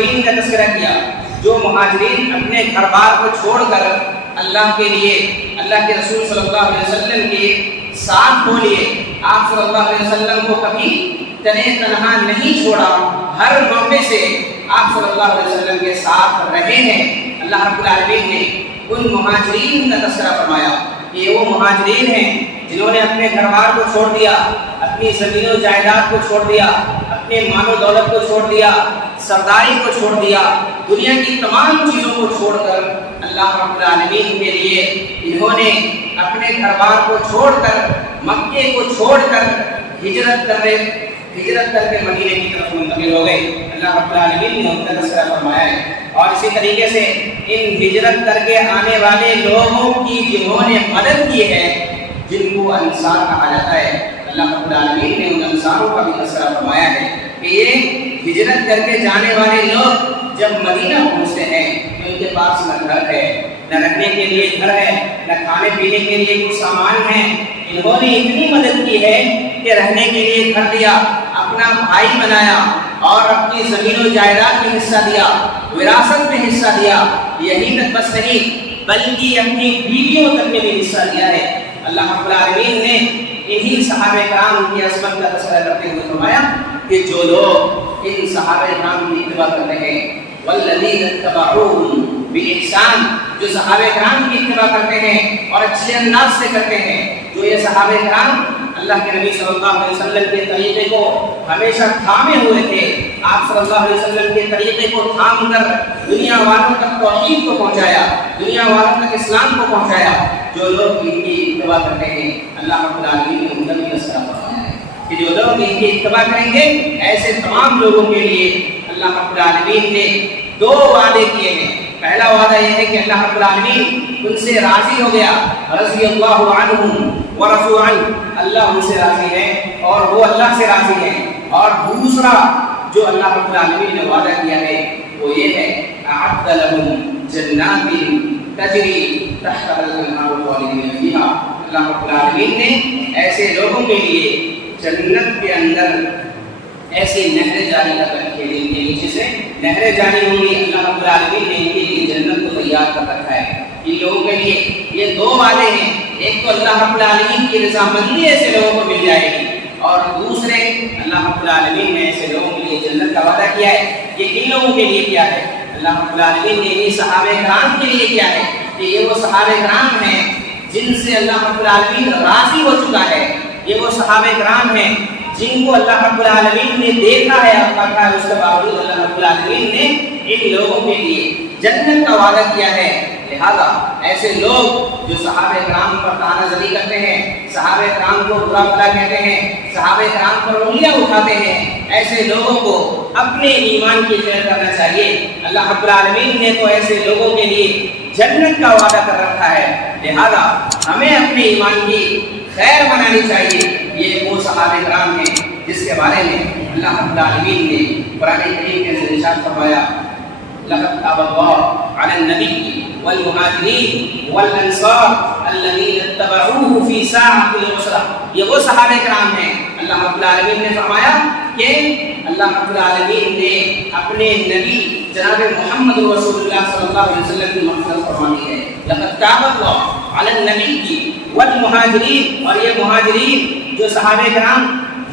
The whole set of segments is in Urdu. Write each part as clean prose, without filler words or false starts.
مہاجرین کا تذکرہ کیا، جو مہاجرین اپنے گھر بار کو چھوڑ کر اللہ کے لیے، اللہ کے رسول صلی اللہ علیہ وسلم کے ساتھ ہو لیے، آپ صلی اللہ علیہ وسلم کو کبھی تنہا نہیں چھوڑا، ہر موقع سے آپ صلی اللہ علیہ وسلم کے ساتھ رہے ہیں۔ اللہ رب العالمین نے ان مہاجرین کا تذکرہ فرمایا کہ یہ وہ مہاجرین ہیں جنہوں نے اپنے گھر بار کو چھوڑ دیا، اپنی زمین و جائیداد کو چھوڑ دیا، اپنے مال و دولت کو چھوڑ دیا، سرداری کو چھوڑ دیا، دنیا کی تمام چیزوں کو چھوڑ کر اللہ رب العالمین کے لیے انہوں نے اپنے گھر بار کو چھوڑ کر، مکے کو چھوڑ کر ہجرت کر کے مدینے کی طرف منتقل ہو گئے۔ اللہ رب العالمین نے ان کا تذکرہ فرمایا ہے۔ اور اسی طریقے سے ان ہجرت کر کے آنے والے لوگوں کی جنہوں نے مدد کی ہے، جن کو انصار کہا جاتا ہے، اللہ رب العالمین نے ان انصاروں کا بھی تذکرہ فرمایا ہے کہ یہ ہجرت کر کے جانے والے لوگ جب مدینہ پہنچتے ہیں تو ان کے پاس نہ گھر ہے، نہ رہنے کے لیے گھر ہے، نہ کھانے پینے کے لیے کچھ سامان ہے۔ انہوں نے اتنی مدد کی ہے کہ رہنے کے لیے گھر دیا، اپنا بھائی بنایا اور اپنی زمین و جائیداد میں حصہ دیا، وراثت میں حصہ دیا۔ یہی تک بس نہیں بلکہ اپنی بیویوں تک میں بھی حصہ دیا ہے۔ اللہ رب العالمین نے انہی صحابہ کرام کی عظمت کا تذکرہ کرتے ہوئے فرمایا کہ جو لوگ ان صحابہ کرام کی اتباع کرتے ہیں، والذین اتبعوہم بإحسان، جو صحابہ کرام کی اتباع کرتے ہیں اور اچھے انداز سے کرتے ہیں، جو یہ صحابہ کرام اللہ کے نبی صلی اللہ علیہ وسلم کے طریقے کو ہمیشہ تھامے ہوئے تھے، آپ صلی اللہ علیہ وسلم کے طریقے کو تھام کر دنیا والوں تک توحید کو پہنچایا، دنیا والوں تک اسلام کو پہنچایا۔ جو لوگ ان کی اتباع کرتے ہیں، اللہ رب العالمین نے ان کا بھی تذکرہ فرمایا ہے کہ جو لوگ ان کی اتباع کریں گے، ایسے تمام لوگوں کے لیے اللہ رب العالمین نے دو وعدے کیے ہیں۔ پہلا وعدہ یہ ہے کہ اللہ رب العالمین ان سے راضی ہو گیا، رضی اللہ عنہم ورضوا عنہ، اللہ ان سے راضی ہے اور وہ اللہ سے راضی ہے۔ اور دوسرا جو اللہ رب العالمین نے وعدہ کیا ہے وہ یہ ہے، اعد لهم جنات تجری تحتها الانہار خالدین فیہا، اللہ رب العالمین نے ایسے لوگوں کے لیے جنت کے اندر ایسی نہریں جاری کر رکھی ہیں، ان کے نیچے سے نہریں جاری ہوں گی۔ اللہ رب العالمین نے ان کے لیے جنت کو تیار کر رکھا ہے۔ ان لوگوں کے لیے یہ دو وعدے ہیں، ایک تو اللہ رب العالمین کی رضامندی ایسے لوگوں کو مل جائے گی، اور دوسرے اللہ رب العالمین نے ایسے لوگوں کے لیے جنت کا وعدہ کیا ہے۔ یہ ان لوگوں کے لیے کیا ہے؟ اللہ رب العالمین نے انہی صحابہ کرام کے لیے کیا ہے کہ یہ وہ صحابہ کرام ہیں جن سے اللہ رب العالمین راضی ہو چکا ہے، یہ وہ صحابہ کرام ہیں جن کو اللہ رب العالمین نے دیکھا ہے اور پڑھا ہے، اس کے باوجود اللہ رب العالمین نے ان لوگوں کے لیے جنت کا وعدہ کیا ہے۔ لہذا ایسے لوگ جو صحابہ کرام پر طعنہ زنی کرتے ہیں، صحابہ کرام کو برا بھلا کہتے ہیں، صحابہ کرام پر انگلیاں اٹھاتے ہیں، ایسے لوگوں کو اپنے ایمان کی خیر کرنا چاہیے۔ اللہ رب العالمین نے تو ایسے لوگوں کے لیے جنت کا وعدہ کر رکھا ہے، لہذا ہمیں اپنے ایمان کی خیر منانی چاہیے۔ یہ وہ صحابہ کرام ہیں جس کے بارے میں اللہ رب العالمین نے قرآن کریم کے اندر ارشاد فرمایا، لقد تاب الله على النبي والمهاجرين والانصار الذين اتبعوه في ساعة العسرة۔ یہ وہ صحابہ کرام ہیں، اللہ رب العالمین نے فرمایا کہ اللہ رب العالمین نے اپنے نبی جناب محمد رسول اللہ صلی اللہ علیہ وسلم کی مغفرت فرمانی ہے۔ لقد تاب الله على النبي والمهاجرين، اور یہ مہاجرین جو صحابہ کرام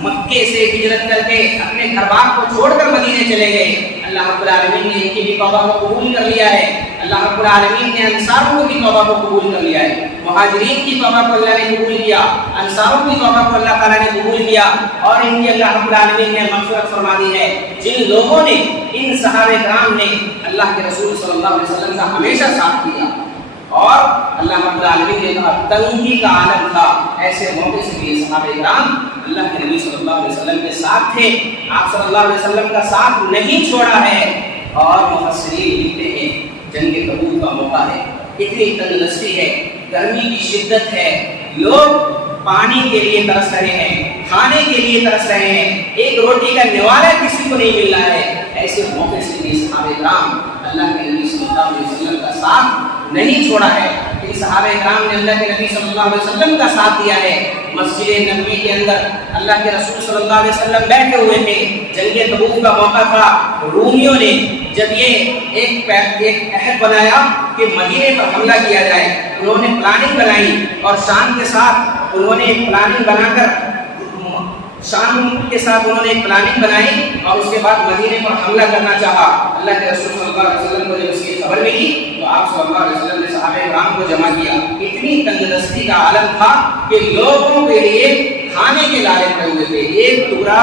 مکے سے ہجرت کر کے اپنے گھر بار کو چھوڑ کر مدینے چلے گئے، اللہ رب العالمین نے ان کی بھی توبہ کو قبول کر لیا ہے۔ اللہ رب العالمین نے انصاروں کی توبہ کو قبول کر لیا ہے، مہاجرین کی توبہ کو اللہ نے قبول کیا، انصاروں کی توبہ کو اللہ تعالیٰ نے قبول کیا، اور ان کی اللہ رب العالمین نے مغفرت فرما دی ہے۔ جن لوگوں نے، ان صحابہ کرام نے اللہ کے رسول صلی اللہ علیہ وسلم کا ہمیشہ ساتھ کیا، اور اللہ رب العالمین نے کہا تنگی کا عالم تھا، ایسے موقع سے بھی صحابہ کرام اللہ کے نبی صلی اللہ علیہ وسلم کے ساتھ تھے، آپ صلی اللہ علیہ وسلم کا ساتھ نہیں چھوڑا ہے۔ اور مفسرین لکھتے ہیں جنگ تبوک کا موقع ہے، اتنی تنگ دستی ہے، گرمی کی شدت ہے، لوگ پانی کے لیے ترس رہے ہیں، کھانے کے لیے ترس رہے ہیں، ایک روٹی کا نوالہ کسی کو نہیں مل رہا ہے، ایسے موقع سے بھی صحابہ کرام اللہ کے نبی صلی اللہ علیہ وسلم کا ساتھ نہیں چھوڑا ہے۔ ان صحابہ کرام نے اللہ کے نبی صلی اللہ علیہ وسلم کا ساتھ دیا ہے۔ مسجد نبوی کے اندر اللہ کے رسول صلی اللہ علیہ وسلم بیٹھے ہوئے تھے، جنگ تبوک کا موقع تھا، رومیوں نے جب یہ ایک عہد بنایا کہ مدینے پر حملہ کیا جائے، انہوں نے پلاننگ بنائی اور شام کے ساتھ انہوں نے پلاننگ بنا کر شام کے ساتھ انہوں نے ایک پلاننگ بنائی اور اس کے بعد مدینے پر حملہ کرنا چاہا۔ اللہ کے رسول صلی اللہ علیہ وسلم کو جب اس کی خبر ملی تو آپ صلی اللہ علیہ وسلم نے صحابہ کرام کو جمع کیا۔ اتنی تنگدستی کا عالم تھا کہ لوگوں کے لیے کھانے کے لالے پڑے ہوئے تھے، ایک ٹکڑا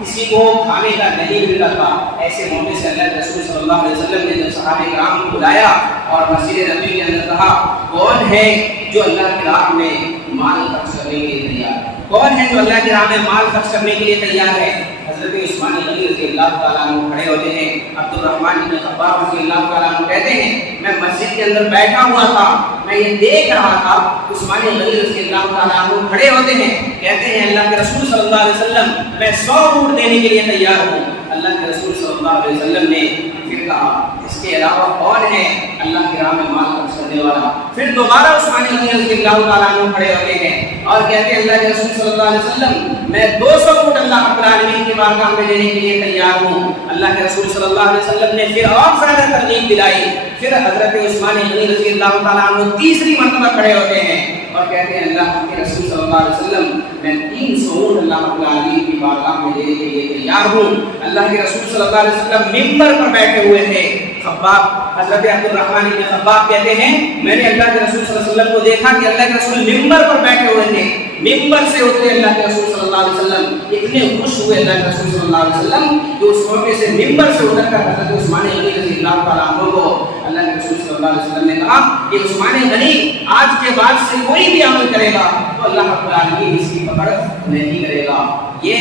کسی کو کھانے کا نہیں ملتا تھا۔ ایسے موقع سے اللہ کے رسول صلی اللہ علیہ وسلم نے جب صحابہ کرام کو بلایا اور مسجد نبوی کے اندر کہا کون ہے جو اللہ کی راہ میں مال خرچ کرنے کے لیے تیار ہے، کون ہے جو اللہ کی راہ میں مال خرچ کرنے کے لیے تیار ہے؟ حضرت عثمان غنی رضی اللہ تعالیٰ عنہ کھڑے ہوتے ہیں۔ عبد الرحمن بن خباب رضی اللہ تعالیٰ عنہ کہتے ہیں میں مسجد کے اندر بیٹھا ہوا تھا، میں یہ دیکھ رہا تھا، عثمان غنی رضی اللہ تعالیٰ عنہ کھڑے ہوتے ہیں، کہتے ہیں اللہ کے رسول صلی اللہ علیہ وسلم میں 100 اونٹ دینے کے لیے تیار ہوں۔ اللہ کے رسول صلی اللہ علیہ وسلم نے پھر کہا اس کے علاوہ کون ہے اللہ کی راہ میں مال خرچ کرنے والا؟ پھر دوبارہ عثمان غنی رضی اللہ تعالیٰ عنہ کھڑے ہوتے ہیں اور کہتے ہیں اللہ کے رسول صلی اللہ علیہ وسلم میں 200 اونٹ اللہ رب العالمین کی بارگاہ میں دینے کے لیے تیار ہوں۔ اللہ کے رسول صلی اللہ علیہ وسلم نے پھر اور زیادہ ترغیب دلائی۔ پھر حضرت عثمان غنی رضی اللہ تعالیٰ عنہ تیسری مرتبہ کھڑے ہوتے ہیں اور کہتے ہیں اللہ کے رسول صلی اللہ علیہ وسلم میں 300 اونٹ اللہ رب العالمین کی بارگاہ میں دینے کے لیے تیار ہوں۔ اللہ کے رسول صلی اللہ علیہ وسلم ممبر پر بیٹھے ہوئے تھے۔ خباب حضرت عبد الرحمن بن خباب کہتے ہیں میں نے اللہ کے رسول صلی اللہ علیہ وسلم کو دیکھا کہ اللہ کے رسول ممبر پر بیٹھے ہوئے تھے، ممبر سے اترے اللہ کے رسول صلی اللہ علیہ وسلم، اتنے خوش ہوئے اللہ کے رسول صلی اللہ علیہ وسلم کہ اس موقع سے ممبر سے اتر کر حضرت عثمان غنی رضی اللہ تعالیٰ عنہ کو اللہ کے رسول صلی اللہ علیہ وسلم نے کہا کہ عثمان غنی آج کے بعد سے کوئی بھی عمل کرے گا تو اللہ رب العالمین اس کی پکڑ نہیں کرے گا۔ یہ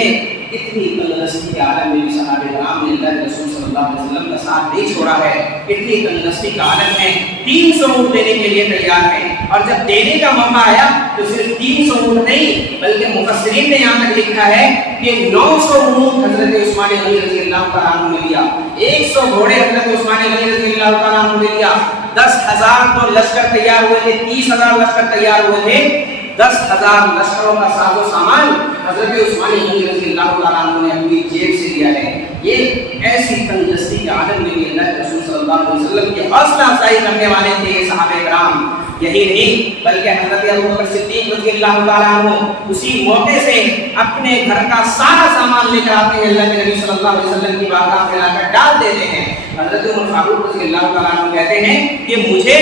اتنی تنگدستی کے عالم میں بھی صحابہ کرام نے اللہ کے رسول صلی اللہ علیہ وسلم کا ساتھ نہیں چھوڑا ہے۔ اتنی تنگدستی کا عالم ہے، 300 اونٹ دینے کے لیے تیار ہے، اور جب دینے کا موقع آیا تو صرف 300 اونٹ نہیں بلکہ مفسرین نے یہاں تک لکھا ہے کہ 900 اونٹ حضرت عثمان غنی رضی اللہ تعالیٰ عنہ نے لیا، 100 گھوڑے حضرت عثمان غنی رضی اللہ تعالیٰ عنہ نے لیا، 10,000 تو لشکر تیار ہوئے تھے، 30,000 لشکر تیار ہوئے تھے، 10,000 لشکروں کا ساز و سامان حضرت عثمان غنی رضی اللہ تعالیٰ عنہ نے اپنی جیب سے لیا ہے۔ یہ ایسی تنگدستی کے عالم میں بھی اللہ کے رسول صلی اللہ علیہ وسلم کی حوصلہ افزائی کرنے والے تھے یہ صحابہ کرام۔ یہی نہیں بلکہ حضرت ابوبکر صدیق رضی اللہ تعالیٰ عنہ اسی موقع سے اپنے گھر کا سارا سامان لے کر آتے ہیں، اللہ کے نبی صلی اللہ علیہ وسلم کی بارگاہ میں لا کر ڈال دیتے ہیں۔ حضرت عمر فاروق رضی اللہ تعالیٰ عنہ کہتے ہیں کہ مجھے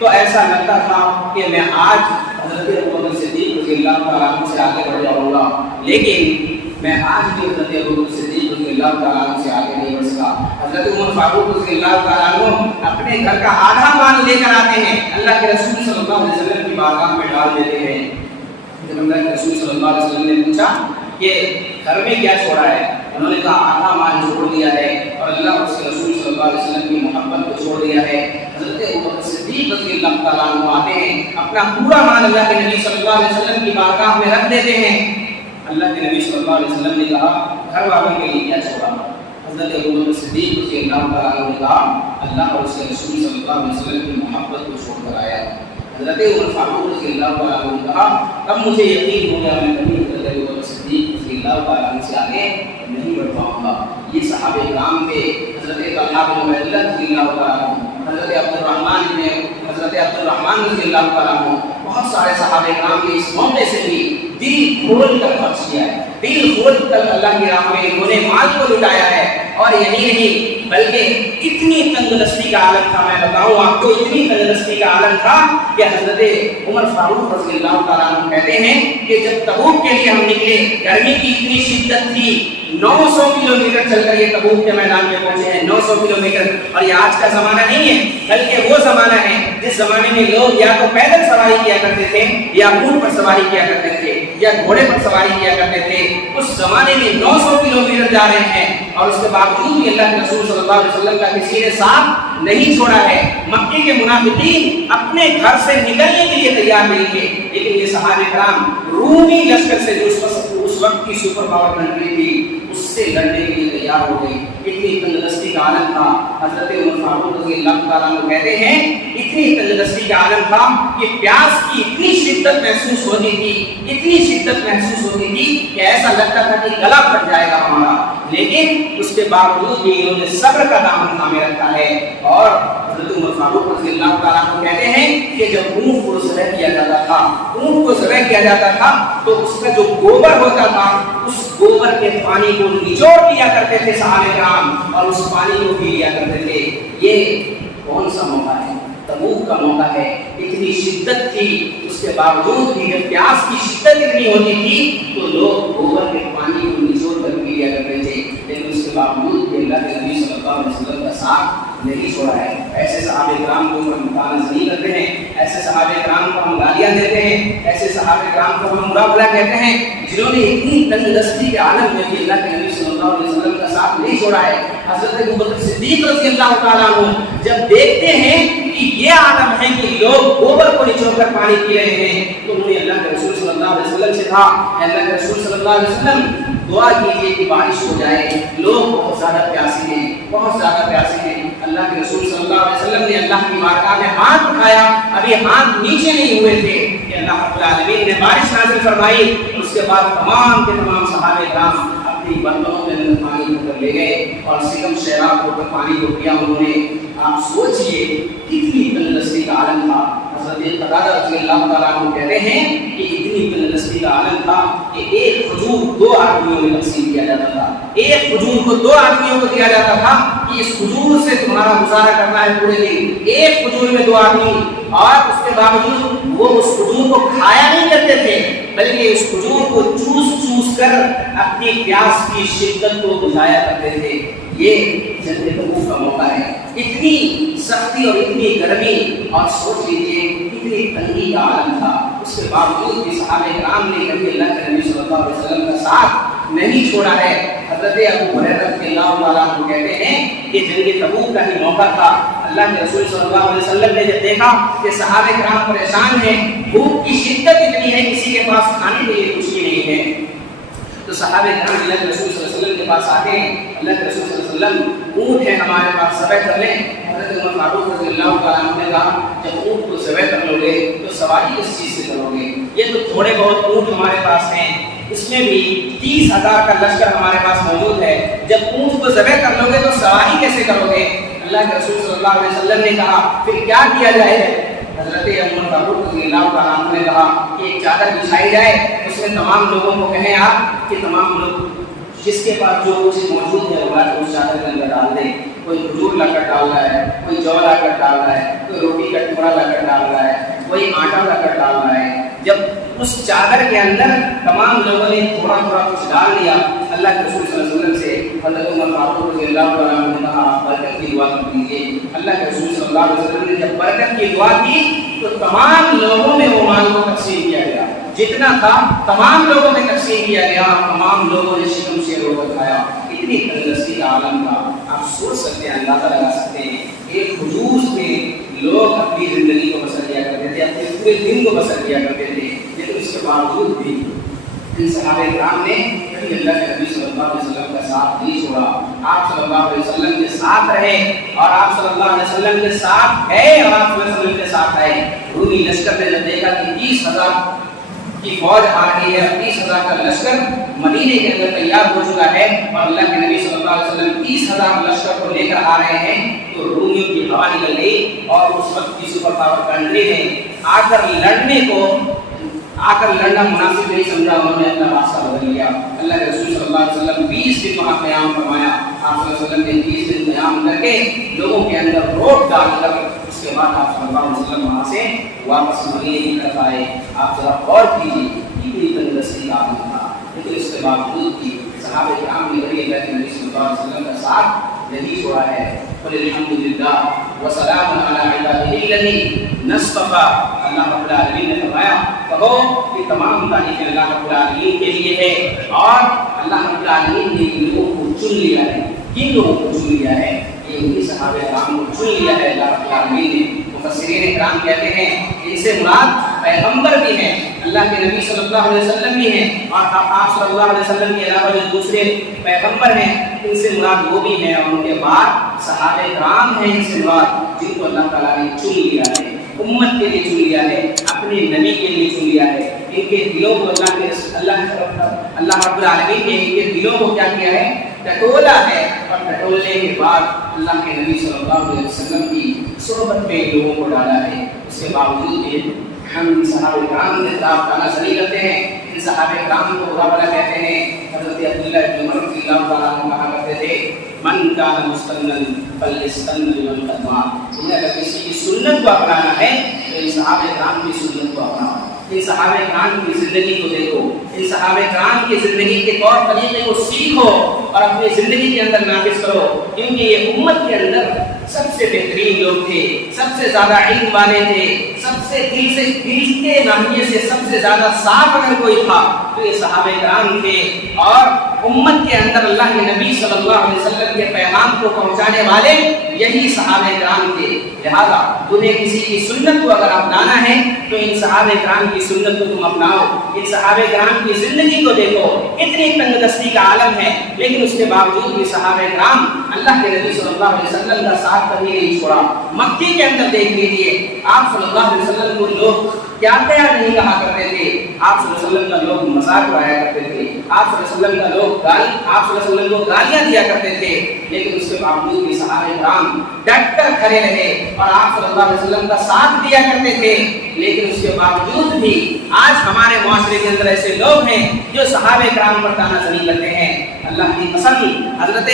تو ایسا لگتا تھا کہ میں آج حضرت ابوبکر صدیق رضی اللہ تعالیٰ عنہ سے آگے بڑھ جاؤں گا، لیکن میں آج بھی حضرت ابوبکر صدیق رضی اللہ تعالیٰ عنہ سے آگے نہیں بڑھ سکا۔ حضرت عمر فاروق رضی اللہ تعالیٰ عنہ اپنے گھر کا آدھا مال لے کر آتے ہیں، اللہ کے رسول صلی اللہ علیہ وسلم کی بارگاہ میں ڈال دیتے ہیں۔ جب اللہ کے رسول صلی اللہ علیہ وسلم نے پوچھا کہ گھر میں کیا چھوڑا ہے، انہوں نے کہا آدھا مال چھوڑ دیا ہے اور اللہ اور اس کے رسول صلی اللہ علیہ وسلم کی محبت کو چھوڑ دیا ہے۔ حضرت ابوبکر صدیق رضی اللہ تعالیٰ عنہ آتے ہیں، اپنا پورا مال اللہ کے نبی صلی اللہ علیہ وسلم کی بارگاہ میں رکھ دیتے ہیں۔ اللہ کے نبی صلی اللہ علیہ وسلم نے کہا گھر والوں کے لیے کیا چھوڑا؟ حضرت ابوبکر صدیق رضی اللہ تعالیٰ عنہ نے کہا اللہ اور اس کے رسول صلی اللہ علیہ وسلم کی محبت کو چھوڑ کر آیا۔ حضرت عمر فاروق رضی اللہ تعالیٰ عنہ نے کہا تب مجھے یقین ہو گیا میں کبھی حضرت ابوبکر صدیق رضی اللہ تعالیٰ عنہ سے آگے نہیں بڑھ پاؤں گا۔ یہ صحابہ کرام تھے، حضرت طلحہ بن عبید اللہ رضی اللہ تعالیٰ عنہ، حضرت عبد الرحمن رضی اللہ تعالیٰ عنہ، بہت سارے صحابہ کرام نے اس موقع سے بھی دل کھول کر خرچ کیا ہے، دل کھول کر اللہ کی راہ میں انہوں نے مال کو لٹایا ہے۔ اور یہی نہیں بلکہ اتنی تنگدستی کا عالم تھا، میں بتاؤں آپ کو اتنی تنگدستی کا عالم تھا کہ حضرت عمر فاروق رضی اللہ تعالیٰ عنہ کہتے ہیں کہ جب تبوک کے لیے ہم نکلے، گرمی کی اتنی شدت تھی، 900 کلومیٹر چل کر یہ تبوک کے میدان میں پہنچے ہیں، 900 کلومیٹر، اور یہ آج کا زمانہ نہیں ہے بلکہ وہ زمانہ ہے جس زمانے میں لوگ یا تو پیدل سواری کیا کرتے تھے یا اونٹ پر سواری کیا کرتے تھے یا گھوڑے پر سواری کیا کرتے تھے۔ اس زمانے میں 900 کلومیٹر جا رہے ہیں اور اس کے باوجود بھی اللہ کے رسول صلی اللہ علیہ وسلم کا کسی نے ساتھ نہیں چھوڑا ہے۔ مکے کے منافقین اپنے گھر سے نکلنے کے لیے تیار نہیں تھے، لیکن یہ صحابہ کرام رومی لشکر سے جو اس وقت کی سپر پاور کنٹری تھی اس سے لڑنے کے لیے تیار ہو گئی۔ اتنی تنگدستی کا عالم تھا۔ حضرت عمر فاروق رضی اللہ تعالیٰ عنہ کہتے ہیں اتنی تنگدستی کا عالم تھا کہ پیاس کی اتنی شدت محسوس ہوتی تھی، اتنی شدت محسوس ہوتی تھی کہ ایسا لگتا تھا کہ گلا پھٹ جائے گا ہمارا، لیکن اس کے باوجود بھی انہوں نے صبر کا دامن تھامے رکھا اور حضرت عمر فاروق رضی اللہ تعالیٰ عنہ کہتے ہیں کہ جب اونٹ کو ذبح کیا جاتا تھا، اونٹ کو ذبح کیا جاتا تھا تو اس کا جو گوبر ہوتا تھا اس گوبر کے پانی کو نچوڑ لیا کرتے تھے صحابہ کرام اور اس پانی کو پی لیا کرتے تھے۔ یہ کون سا موقع ہے؟ تبوک کا موقع ہے۔ اتنی شدت تھی، اس کے باوجود بھی جب پیاس کی شدت اتنی ہوتی تھی تو لوگ گوبر کے پانی کو نچوڑ کر پی لیا کرتے تھے، لیکن اس کے باوجود بھی اللہ کے نبی صلی اللہ علیہ وسلم کا ساتھ نہیں چھوڑا ہے۔ ایسے صحابہ کرام کو ہم مطالعہ نہیں کرتے ہیں، ایسے صحابہ کرام کو ہم گالیاں دیتے ہیں، ایسے صحابہ کرام کو ہم برا بھلا کہتے ہیں جنہوں نے اتنی تنگدستی کے عالم میں بھی اللہ کے نبی صلی اللہ علیہ وسلم کا ساتھ نہیں چھوڑا ہے۔ حضرت ابوبکر صدیق رضی اللہ تعالیٰ عنہ جب دیکھتے ہیں کہ یہ عالم ہے کہ لوگ گوبر کو نچوڑ کر پانی پی رہے ہیں تو انہوں نے اللہ کے رسول صلی اللہ علیہ وسلم سے کہا، اللہ کے رسول صلی اللہ علیہ وسلم دعا کیجیے کہ بارش ہو جائے، لوگ بہت زیادہ پیاسے ہیں، بہت زیادہ پیاسے ہیں۔ اللہ کے رسول صلی اللہ علیہ وسلم نے اللہ کی بارگاہ میں ہاتھ اٹھایا، ابھی ہاتھ نیچے نہیں ہوئے تھے کہ اللہ رب العالمین نے بارش نازل فرمائی۔ اس کے بعد تمام کے تمام صحابہ کرام اپنی برتنوں میں پانی بھر کر لے گئے اور سگم شیراب ہو کر پانی کو پیا انہوں نے۔ آپ سوچئے کتنی تندرستی کا عالم تھا۔ حضرت قتادہ رضی اللہ تعالیٰ عنہ کہتے ہیں کہ اتنی تندرستی کا عالم تھا کہ ایک کھجور 2 آدمیوں میں تقسیم کیا جاتا تھا، ایک کھجور کو 2 آدمیوں کو دیا جاتا تھا کہ اس کھجور سے تمہارا گزارا کرنا ہے پورے دن۔ ایک کھجور میں 2 آدمی، اور اس کے باوجود وہ اس کھجور کو کھایا نہیں کرتے تھے بلکہ اس کھجور کو چوس چوس کر اپنی پیاس کی شدت کو بجھایا کرتے تھے۔ یہ جنگ تبوک کا موقع ہے۔ اتنی سختی اور اتنی گرمی، اور سوچ لیجیے اتنی تنگی کا عالم تھا، اس کے باوجود بھی صحابہ کرام نے کبھی اللہ کے نبی صلی اللہ علیہ وسلم کا ساتھ نہیں چھوڑا ہے۔ حضرت ابو ہریرہ رضی اللہ تعالیٰ عنہ کہتے ہیں کہ جنگ تبوک کا ہی موقع تھا۔ اللہ کے رسول صلی اللہ علیہ وسلم نے جب دیکھا کہ صحابہ کرام پریشان ہیں، بھوک کی شدت اتنی ہے، کسی کے پاس کھانے کے لیے کچھ بھی نہیں ہے، تو صحابہ کرام اللہ کے رسول صلی اللہ علیہ وسلم کے پاس آتے ہیں۔ اللہ کے رسول صلی اللہ علیہ وسلم اونٹ ہے ہمارے پاس، ذبح کر لیں۔ حضرت عمر فاروق رضی اللہ تعالیٰ عنہ نے کہا جب اونٹ کو ذبح کر لو گے تو سواری کس چیز سے کرو گے؟ یہ تو تھوڑے بہت اونٹ ہمارے پاس ہیں، اس میں بھی 30,000 کا لشکر ہمارے پاس موجود ہے، جب اونٹ کو ذبح کر لو گے تو سواری کیسے کرو گے؟ اللہ کے رسول صلی اللہ علیہ وسلم نے کہا پھر کیا کیا جائے؟ حضرت عمر فاروق رضی اللہ تعالیٰ عنہ نے کہا کہ ایک چادر بچھائی جائے، اس میں تمام لوگوں کو کہیں آپ کہ تمام لوگ جس کے پاس جو کچھ موجود ہے وہ اس چادر کے اندر ڈال دیں۔ کوئی کھجور لا کر ڈال رہا ہے، کوئی جو لا کر ڈال رہا ہے، کوئی روٹی کا ٹکڑا لا کر ڈال رہا ہے، کوئی آٹا لا کر ڈال رہا ہے۔ جب اس چادر کے اندر تمام لوگوں نے تھوڑا تھوڑا کچھ ڈال لیا، اللہ کے رسول صلی اللہ علیہ وسلم سے حضرت عمر فاروق رضی اللہ عنہ نے کہا برکت کی دعا کیجیے۔ اللہ کے رسول صلی اللہ علیہ وسلم نے جب برکت کی دعا کی تو تمام لوگوں میں وہ مال کو تقسیم کیا گیا، جتنا تھا تمام لوگوں میں تقسیم کیا گیا، تمام لوگوں نے شکم سے روٹا کھایا۔ اتنی تندرستی کا عالم تھا، آپ سوچ سکتے ہیں، اندازہ لگا سکتے ہیں۔ ایک خجوز میں لوگ اپنی زندگی کو بسر کیا کرتے تھے، اپنے پورے دن کو بسر کیا کرتے تھے، لیکن اس کے باوجود بھی ان صحابہ کرام نے کبھی اللہ کے نبی صلی اللہ علیہ وسلم کا ساتھ نہیں چھوڑا۔ آپ صلی اللہ علیہ وسلم کے ساتھ رہے، اور آپ صلی اللہ علیہ وسلم کے ساتھ گئے، اور آپ صلی اللہ علیہ وسلم کے ساتھ آئے۔ رومی لشکر نے جب دیکھا کہ 30,000 کی فوج آ رہی ہے، 30,000 کا لشکر مدینے کے اندر تیار ہو چکا ہے، اور اللہ کے نبی صلی اللہ علیہ وسلم 30,000 لشکر کو لے کر آ رہے ہیں، تو رومیوں کی ہوا نکل گئی، اور اس وقت کی سپر پاور کنٹری نے آ کر لڑنا مناسب نہیں سمجھا، انہوں نے اپنا راستہ بدل لیا۔ اللہ کے رسول صلی اللہ علیہ وسلم 20 دن وہاں قیام فرمایا۔ آپ صلی اللہ علیہ وسلم نے 20 دن قیام کر کے لوگوں کے اندر روٹ ڈال کر اس کے بعد آپ صلی اللہ علیہ وسلم وہاں سے واپس مدینے کی طرف آئے۔ آپ ذرا غور کیجیے کتنی تندرستی کا عالم تھا، لیکن اس کے باوجود بھی صحابہ کرام نے کبھی اللہ کے نبی صلی اللہ علیہ وسلم کا ساتھ نہیں چھوڑا ہے۔ قل الحمد للہ وسلام علی عبادہ الذین اصطفیٰ۔ اللہ رب العالمین نے فرمایا کہو کہ تمام تعریفیں اللہ رب العالمین کے لیے ہے، اور اللہ رب العالمین نے ان لوگوں کو چن لیا ہے۔ کن لوگوں کو چن لیا ہے؟ یہ انہی صحابہ کرام کو چن لیا ہے اللہ رب العالمین نے۔ مفسرین کرام کہتے ہیں ان سے مراد پیغمبر بھی ہیں، اللہ کے نبی صلی اللہ علیہ وسلم بھی ہیں، اور آپ صلی اللہ علیہ وسلم کے علاوہ جو دوسرے پیغمبر ہیں ان سے مراد وہ بھی ہیں، اور ان کے بعد صحابہ کرام ہیں ان سے مراد جن کو اللہ تعالیٰ نے چن لیا ہے، امت کے لیے چن لیا ہے، اپنے نبی کے لیے چن لیا ہے۔ ان کے دلوں کو اللہ رب العالمین نے ان کے دلوں کو کیا کیا ہے؟ ٹٹولا ہے، اور ٹٹولنے کے بعد اللہ کے نبی صلی اللہ علیہ وسلم کی صحبت میں لوگوں کو ڈالا ہے، اس کے باوجود بھی ہم صحابہ کرام کے خلاف تانازنی کرتے ہیں، ان صحابہ کرام کو برا بھلا کہتے ہیں۔ حضرت عبداللہ بن عمر رضی اللہ تعالیٰ عنہ کہا کرتے تھے من کان مستنا فلیستن بمن قد مات، انہیں اگر کسی کی سنت کو اپنانا ہے تو ان صحابہ کرام کی سنت کو اپناؤ، ان صحابہ کرام کی زندگی کو دیکھو، ان صحابہ کرام کی زندگی کے طور طریقے کو سیکھو اور اپنی زندگی کے اندر نافذ کرو، کیونکہ یہ امت کے اندر سب سے بہترین لوگ تھے، سب سے زیادہ علم والے تھے، سب سے دل کے ناحیے سے سب سے زیادہ صاف اگر کوئی تھا تو یہ صحابہ کرام تھے، اور امت کے اندر اللہ کے نبی صلی اللہ علیہ وسلم کے پیغام کو پہنچانے والے یہی صحابہ کرام تھے۔ لہذا تمہیں کسی کی سنت کو اگر اپنانا ہے تو ان صحابہ کرام کی سنت کو تم اپناؤ، ان صحابہ کرام کی زندگی کو دیکھو، اتنی تنگ دستی کا عالم ہے لیکن اس کے باوجود بھی صحابہ کرام اللہ کے نبی صلی اللہ علیہ وسلم کا ساتھ کبھی نہیں چھوڑا۔ مکے کے اندر دیکھ لیجیے آپ صلی اللہ علیہ وسلم کو لوگ کیا نہیں کہا کرتے تھے، آپ صلی اللہ علیہ وسلم کا لوگ مذاق اڑایا کرتے تھے، آپ صلی اللہ علیہ وسلم کا لوگ آپ صلی اللہ علیہ وسلم کو گالیاں دیا کرتے تھے، لیکن اس کے باوجود بھی صحابہ کرام ڈٹ کر کھڑے رہے اور آپ صلی اللہ علیہ وسلم کا ساتھ دیا کرتے تھے۔ لیکن اس کے باوجود بھی آج ہمارے معاشرے کے اندر ایسے لوگ ہیں جو صحابہ کرام پر تانازنی کرتے ہیں۔ اللہ کی قسم، حضرت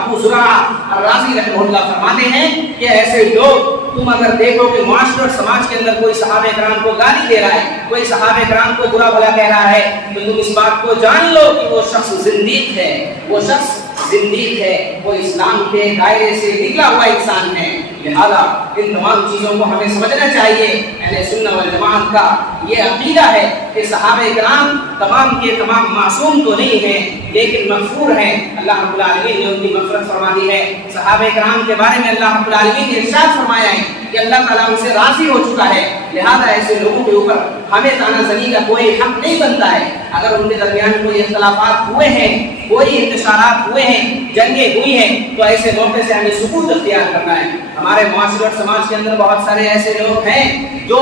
ابو زرعہ الرازی رحمہ اللہ فرماتے ہیں کہ ایسے لوگ تم اگر دیکھو کہ معاشرے اور سماج کے اندر کوئی صحابہ کرام کو گالی دے رہا ہے، کوئی صحابہ کرام کو برا بھلا کہہ رہا ہے، تو تم اس بات کو جان لو کہ وہ شخص زندیق ہے، وہ شخص زندیق ہے، وہ اسلام کے دائرے سے نکلا ہوا انسان ہے۔ لہذا ان تمام چیزوں کو ہمیں سمجھنا چاہیے۔ اہل سنت والجماعت کا یہ عقیدہ ہے کہ صحابہ کرام تمام کے تمام معصوم تو نہیں ہیں لیکن مغفور ہیں، اللہ رب العالمین نے ان کی مغفرت فرما دی ہے۔ صحابہ کرام کے بارے میں اللہ رب العالمین نے ارشاد فرمایا ہے کہ اللہ تعالیٰ ان سے راضی ہو چکا ہے، لہذا ایسے لوگوں کے اوپر ہمیں تانازنی کا کوئی حق نہیں بنتا ہے۔ اگر ان کے درمیان کوئی اختلافات ہوئے ہیں، کوئی انتشارات ہوئے ہیں، جنگیں ہوئی ہیں، تو ایسے موقع سے ہمیں سکوت اختیار کرنا ہے۔ ہمارے معاشرے اور سماج کے اندر بہت سارے ایسے لوگ ہیں جو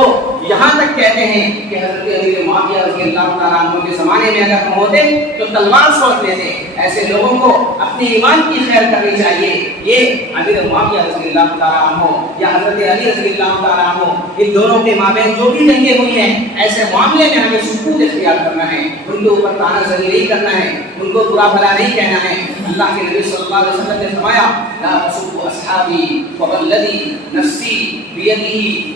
یہاں تک کہتے ہیں کہ حضرت امیر معاویہ رضی اللہ تعالیٰ عنہ کے زمانے میں اگر ہم ہوتے تو تلوار سونپ لیتے۔ ایسے لوگوں کو اپنی ایمان کی خیر کرنی چاہیے۔ یہ امیر معاویہ رضی اللہ تعالیٰ عنہ یا حضرت علی رضی اللہ تعالیٰ عنہ، ان دونوں کے مابین جو بھی جنگیں ہوئی ہیں، ایسے معاملے میں ہمیں سکوت اختیار کرنا ہے، ان کے اوپر تانازنی نہیں کرنا ہے، ان کو برا بھلا نہیں کہنا ہے۔ اللہ کے نبی صلی اللہ علیہ وسلم نے فرمایا لا تسبوا اصحابی والذی نفسی بیدہ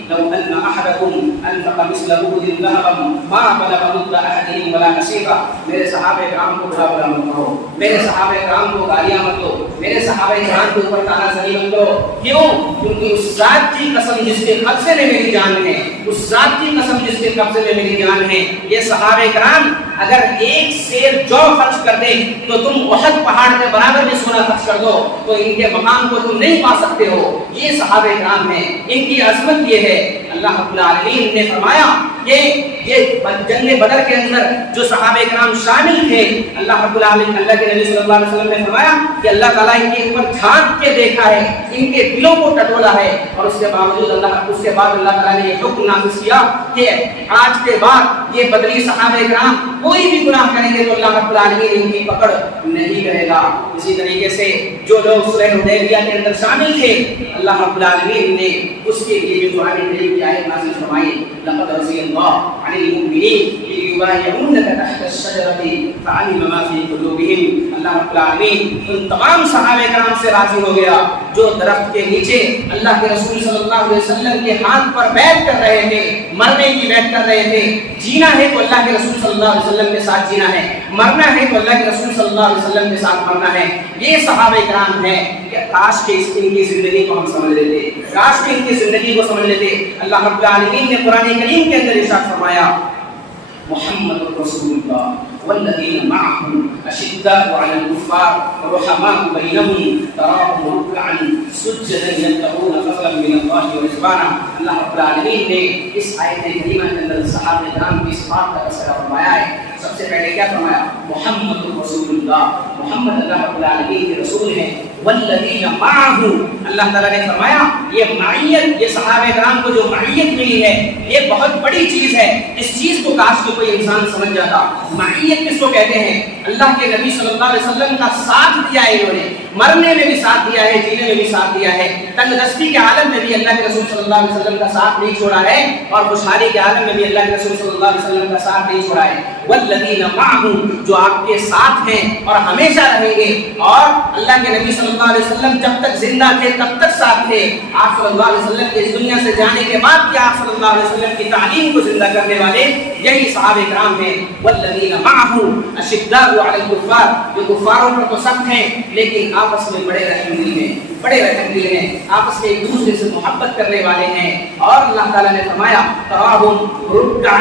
لو ان احدکم انفق مثل احد ذهبا ما بلغ مد احدهم ولا نصیفہ۔ میرے صحابہ کرام کو برا بھلا مت کرو، میرے صحابہ کرام کو گالیاں مت دو، میرے صحابہ کرام کے اوپر تانازنی مت کرو۔ کیوں؟ کیونکہ اس ذات کی قسم جس کے قبضے میں میری جان ہے، اس ذات کی قسم جس کے قبضے میں میری جان ہے، یہ صحابہ کرام اگر ایک سیر جو خرچ کر دے تو تم احد پہاڑ کے برابر بھی سونا خرچ کر دو تو ان کے مقام کو تم نہیں پا سکتے ہو۔ یہ صحابہ کرام ہیں، ان کی عظمت یہ ہے۔ اللہ رب العالمین نے فرمایا کہ یہ جنگ بدر کے اندر جو صحابہ کرام شامل تھے، اللہ رب العالمین اللہ کے نبی صلی اللہ علیہ وسلم نے فرمایا کہ اللہ تعالیٰ ان کے اوپر جھانک کے دیکھا ہے، ان کے دلوں کو ٹٹولا ہے، اور اس کے باوجود اس کے بعد اللہ تعالیٰ نے یہ حکم نافذ کیا کہ آج کے بعد یہ بدری صحابہ کرام کوئی بھی گناہ کریں گے تو اللہ رب العالمین ان کی پکڑ نہیں کرے گا۔ اسی طریقے سے جو لوگ صلح حدیبیہ کے اندر شامل تھے، اللہ رب العالمین نے اس کے لیے جو قرآن کریم کی آیت نازل فرمائی لقد رضی اللہ عن المؤمنین یبایعونک تحت الشجرۃ فعلم ما فی قلوبہم۔ اللہ رب العالمین ان تمام صحابہ کرام سے راضی ہو گیا جو درخت کے نیچے اللہ کے رسول صلی اللہ علیہ وسلم کے ہاتھ پر بیعت کر رہے تھے، مرنے کی بیعت کر رہے تھے۔ جینا ہے تو اللہ کے رسول صلی اللہ علیہ وسلم کے ساتھ جینا ہے، مرنا ہے تو اللہ کے رسول صلی اللہ علیہ وسلم کے ساتھ مرنا ہے۔ یہ صحابہ کرام ہیں کہ کاش کہ ان کی زندگی کو ہم سمجھ لیتے، کاش کہ ان کی زندگی کو سمجھ لیتے۔ اللہ رب العالمین نے قرآن کریم کے اندر ارشاد فرمایا محمد رسول اللہ والذین معه اشداء علی الکفار رحماء بینہم تراہم رکعا سجدا یبتغون فضلا من اللہ ورضوانا۔ اللہ رب العالمین نے اس آیت کریمہ کے اندر صحابہ کرام کی صفات کا تذکرہ فرمایا ہے۔ سب سے پہلے کیا فرمایا؟ محمد رسول اللہ، محمد اللہ رب العالمین کے رسول ہیں۔ والذین معه، اللہ تعالیٰ نے فرمایا یہ معیت، یہ صحابہ کرام کو جو معیت ملی ہے یہ بہت بڑی چیز ہے۔ اس چیز کو کاش کہ کوئی انسان سمجھ جاتا۔ معیت کس کو کہتے ہیں؟ اللہ کے نبی صلی اللہ علیہ وسلم کا ساتھ دیا ہے انہوں نے۔ مرنے میں بھی ساتھ دیا ہے, جینے میں بھی ساتھ دیا ہے, تنگ دستی کے عالم میں بھی اللہ کے رسول صلی اللہ علیہ وسلم کا ساتھ نہیں چھوڑا ہے, اور خوشحالی کے عالم میں بھی اللہ کے رسول صلی اللہ علیہ وسلم کا ساتھ نہیں چھوڑا ہے. والذین معہ, جو آپ کے ساتھ ہیں اور ہمیشہ رہیں گے, اور اللہ کے نبی صلی اللہ علیہ وسلم جب تک زندہ تھے تب تک ساتھ تھے. آپ صلی اللہ علیہ وسلم کے اس دنیا سے جانے کے بعد بھی آپ صلی اللہ علیہ وسلم کی تعلیم کو زندہ کرنے والے یہی صحابہ کرام ہیں. والذین معہ اشداء علی الکفار, جو کفاروں پر تو سخت ہیں لیکن آپس میں بڑے رحم دل ہیں, بڑے رحم دل ہیں, آپس میں ایک دوسرے سے محبت کرنے والے ہیں. اور اللہ تعالیٰ نے فرمایا تراہم رکعا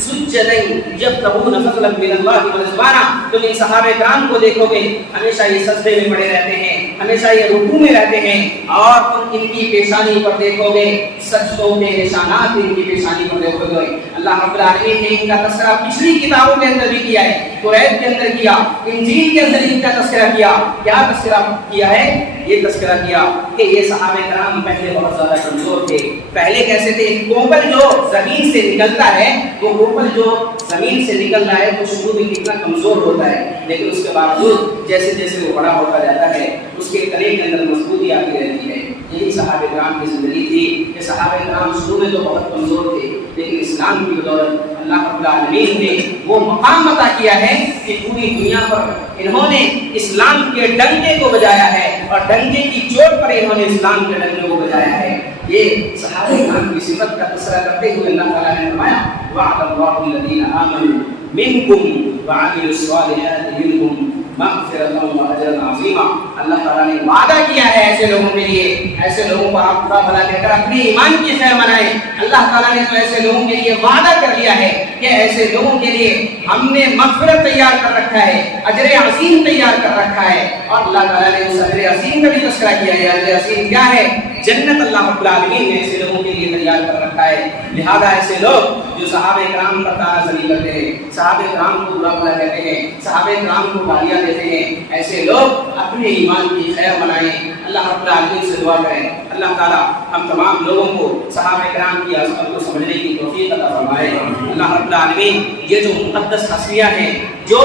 سجدا یبتغون فضلا من اللہ ورضوانا, تم ان صحابہ کرام کو دیکھو گے ہمیشہ یہ سجدے میں پڑے رہتے ہیں, ہمیشہ یہ رکوع میں رہتے ہیں, اور تم ان کی پیشانی پر دیکھو گے سجدوں کے نشانات ان کی پیشانی پر دیکھو گے. اللہ رب العالمین نے ان کا تذکرہ پچھلی کتابوں کے اندر بھی کیا ہے, توریت کے اندر کیا, انجیل کے اندر ان کا تذکرہ کیا. کیا تذکرہ کیا ہے؟ یہ تذکرہ کیا کہ یہ صحابہ کرام پہلے بہت زیادہ کمزور تھے. پہلے کیسے تھے؟ کوپل جو زمین سے نکلتا ہے, وہ کوپل جو زمین سے نکل رہا ہے وہ شروع میں کتنا کمزور ہوتا ہے, لیکن اس کے باوجود جیسے جیسے وہ بڑا ہوتا جاتا ہے اس کے تنے کے اندر مضبوطی آتی رہتی ہے. یہی صحابہ کرام کی زندگی تھی کہ صحابہ کرام شروع میں تو بہت کمزور تھے, لیکن اسلام کی بدولت اللہ رب العالمین نے وہ مقام عطا کیا ہے کہ پوری دنیا پر انہوں نے اسلام کے ڈنکے کو بجایا ہے, اور ڈنکے کی چوٹ پر انہوں نے اسلام کے ڈنکے کو بجایا ہے. یہ صحابہ کرام کی صفت کا تذکرہ کرتے ہوئے اللہ تعالیٰ نے فرمایا وعد اللہ الذین آمنوا منکم وعملوا الصالحات منکم مغفرۃ واجرا عظیما. اللہ تعالیٰ نے وعدہ کیا ہے ایسے لوگوں کے لیے, ایسے لوگوں کو آپ برا بھلا کہہ کر اپنے ایمان کی خیر منائیں. اللہ تعالیٰ نے تو ایسے لوگوں کے لیے وعدہ کر لیا ہے کہ ایسے لوگوں کے لیے ہم نے مغفرت تیار کر رکھا ہے, اجر عظیم تیار کر رکھا ہے. اور اللہ تعالیٰ نے اس اجر عظیم کا بھی تذکرہ کیا ہے. اجر عظیم کیا ہے؟ جنت اللہ رب العالمین نے ایسے لوگوں کے لیے تیار کر رکھا ہے. لہذا ایسے لوگ جو صحابہ کرام پر تانا زنی کرتے ہیں, صحابہ کرام کو برا بھلا کہتے ہیں, صحابہ کرام کو گالیاں دیتے ہیں, ایسے لوگ اپنے ایمان کی خیر منائیں. اللہ رب العالمین سے دعا کریں اللہ تعالیٰ ہم تمام لوگوں کو صحابہ کرام کی عظمت کو سمجھنے کی توفیق عطا فرمائے. اللہ رب العالمین یہ جو مقدس ہستیاں ہیں, جو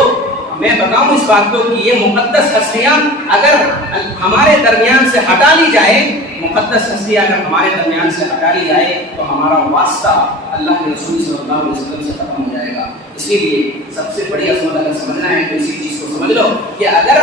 میں بتاؤں اس بات کو کہ یہ مقدس ہستیاں اگر ہمارے درمیان سے ہٹا لی جائے, مقدس ہستیاں اگر ہمارے درمیان سے ہٹا لی جائے تو ہمارا واسطہ اللہ کے رسول صلی اللہ علیہ وسلم سے ختم ہو جائے گا. اسی لیے سب سے بڑی عظمت اگر سمجھنا ہے تو اسی چیز کو سمجھ لو کہ اگر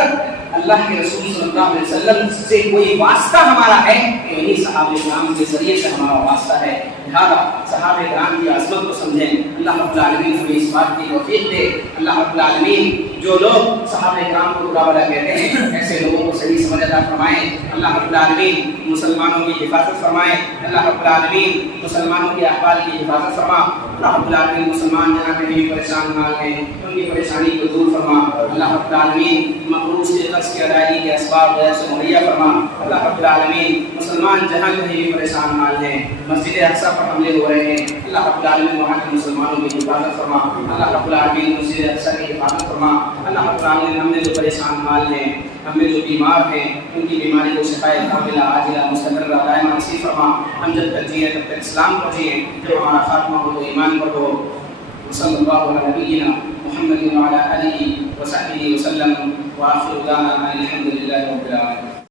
اللہ کے رسول صلی اللہ علیہ وسلم سے کوئی واسطہ ہمارا ہے تو انہی صحابہ کرام کے ذریعے سے ہمارا واسطہ ہے. لہٰذا صحابہ کرام کی عظمت کو سمجھیں. اللہ رب العالمین ہمیں اس بات کی توفیق دے. اللہ رب العالمین جو لوگ صحابہ کرام کو برا بھلا کہتے ہیں ایسے لوگوں کو صحیح سمجھ عطا فرمائیں. اللہ رب العالمین مسلمانوں کی حفاظت فرمائیں. اللہ رب العالمین مسلمانوں کے احوال کی حفاظت فرما. اللہ رب العالمین مسلمان جہاں کہیں بھی پریشان حال ہیں ان کی پریشانی کو دور فرما. اللہ رب العالمین مقروض کے قرض کی ادائیگی کے اسباب غیر سے مہیا فرما. اللہ رب العالمین مسلمان جہاں کہیں بھی پریشان حال ہیں, مسجد اقصیٰ پر حملے ہو رہے ہیں, اللہ رب العالمین وہاں کے مسلمانوں کی حفاظت فرما. اللہ رب العالمین مسجد اقصیٰ کی حفاظت فرما. اللہ رب العالمین ہم نے جو پریشان حال ہیں, ہم میں جو بیمار ہیں ان کی بیماری کو شفائے کاملہ عاجلہ مستمرہ دائمہ نصیب فرما. ہم جب تک جئیں تب تک اسلام پر جئیں, جب ہمارا خاتمہ ہو تو ایمان پر ہو. صلی اللہ علیہ نبینا محمد وعلی آلہ وصحبہ وسلم وآخر دعوانا الحمد للہ رب العالمین.